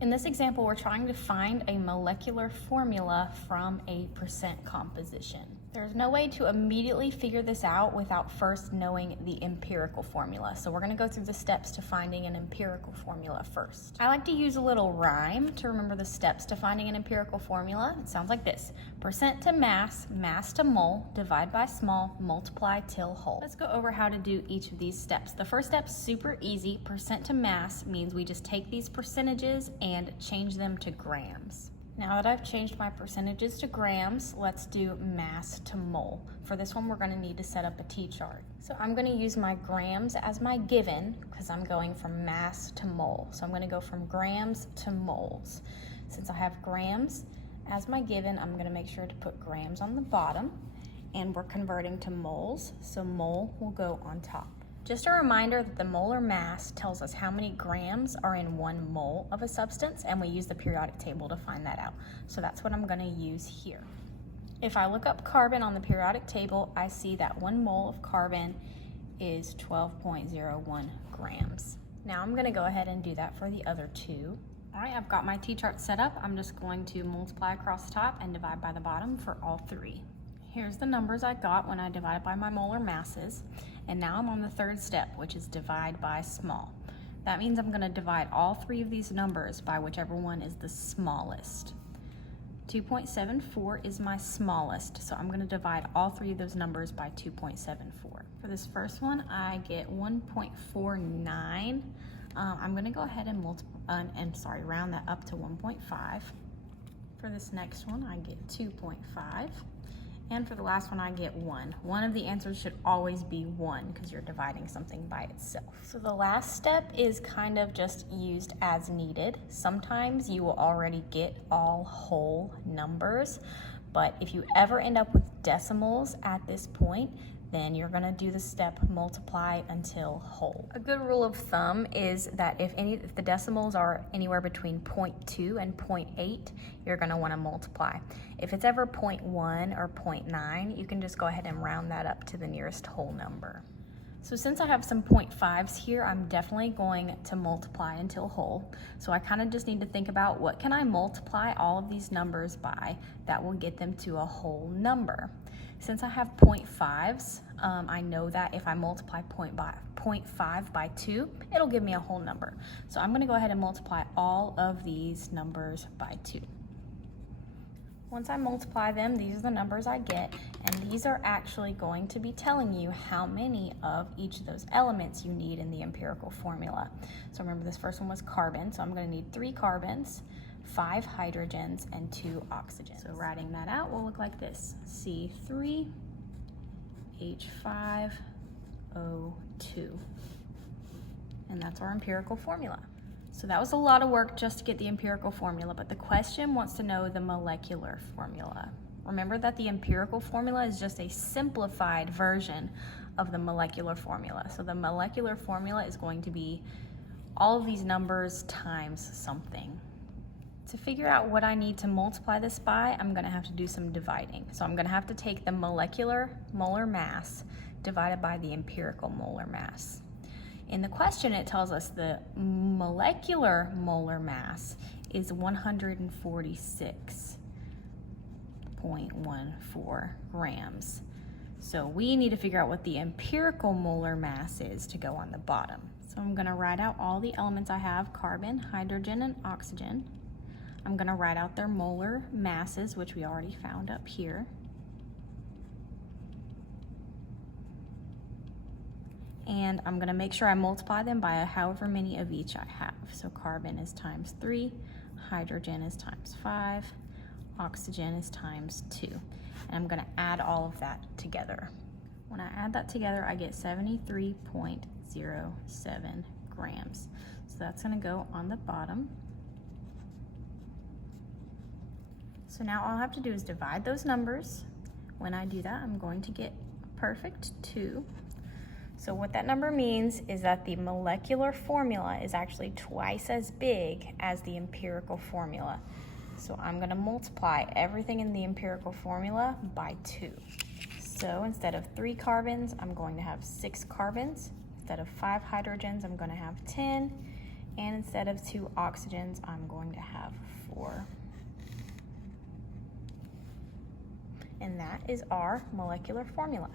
In this example, we're trying to find a molecular formula from a percent composition. There's no way to immediately figure this out without first knowing the empirical formula. So we're going to go through the steps to finding an empirical formula first. I like to use a little rhyme to remember the steps to finding an empirical formula. It sounds like this: percent to mass, mass to mole, divide by small, multiply till whole. Let's go over how to do each of these steps. The first step's super easy. Percent to mass means we just take these percentages and change them to grams. Now that I've changed my percentages to grams, let's do mass to mole. For this one, we're going to need to set up a T-chart. So I'm going to use my grams as my given because I'm going from mass to mole. So I'm going to go from grams to moles. Since I have grams as my given, I'm going to make sure to put grams on the bottom, and we're converting to moles, so mole will go on top. Just a reminder that the molar mass tells us how many grams are in 1 mole of a substance, and we use the periodic table to find that out. So that's what I'm going to use here. If I look up carbon on the periodic table, I see that 1 mole of carbon is 12.01 grams. Now I'm going to go ahead and do that for the other 2. All right, I've got my T-chart set up. I'm just going to multiply across the top and divide by the bottom for all 3. Here's the numbers I got when I divided by my molar masses. And now I'm on the third step, which is divide by small. That means I'm going to divide all 3 of these numbers by whichever one is the smallest. 2.74 is my smallest, so I'm going to divide all 3 of those numbers by 2.74. For this first one, I get 1.49. I'm going to go ahead and round that up to 1.5. For this next one, I get 2.5. And for the last one, I get 1. One of the answers should always be 1 because you're dividing something by itself. So the last step is kind of just used as needed. Sometimes you will already get all whole numbers, but if you ever end up with decimals at this point, then you're going to do the step multiply until whole. A good rule of thumb is that if the decimals are anywhere between 0.2 and 0.8, you're going to want to multiply. If it's ever 0.1 or 0.9, you can just go ahead and round that up to the nearest whole number. So since I have some 0.5s here, I'm definitely going to multiply until whole. So I kind of just need to think about what can I multiply all of these numbers by that will get them to a whole number. Since I have 0.5s, I know that if I multiply 0.5 by 2, it'll give me a whole number. So I'm going to go ahead and multiply all of these numbers by 2. Once I multiply them, these are the numbers I get, and these are actually going to be telling you how many of each of those elements you need in the empirical formula. So remember, this first one was carbon, so I'm going to need 3 carbons, 5 hydrogens, and 2 oxygens. So writing that out will look like this: C3H5O2. And that's our empirical formula. So that was a lot of work just to get the empirical formula, but the question wants to know the molecular formula. Remember that the empirical formula is just a simplified version of the molecular formula. So the molecular formula is going to be all of these numbers times something. To figure out what I need to multiply this by, I'm going to have to do some dividing. So I'm going to have to take the molecular molar mass divided by the empirical molar mass. In the question, it tells us the molecular molar mass is 146.14 grams. So we need to figure out what the empirical molar mass is to go on the bottom. So I'm going to write out all the elements I have: carbon, hydrogen, and oxygen. I'm going to write out their molar masses, which we already found up here. And I'm going to make sure I multiply them by however many of each I have. So carbon is times 3, hydrogen is times 5, oxygen is times 2. And I'm going to add all of that together. When I add that together, I get 73.07 grams. So that's going to go on the bottom. So now all I have to do is divide those numbers. When I do that, I'm going to get a perfect 2. So what that number means is that the molecular formula is actually twice as big as the empirical formula. So I'm going to multiply everything in the empirical formula by 2. So instead of 3 carbons, I'm going to have 6 carbons. Instead of 5 hydrogens, I'm going to have 10. And instead of 2 oxygens, I'm going to have 4. And that is our molecular formula.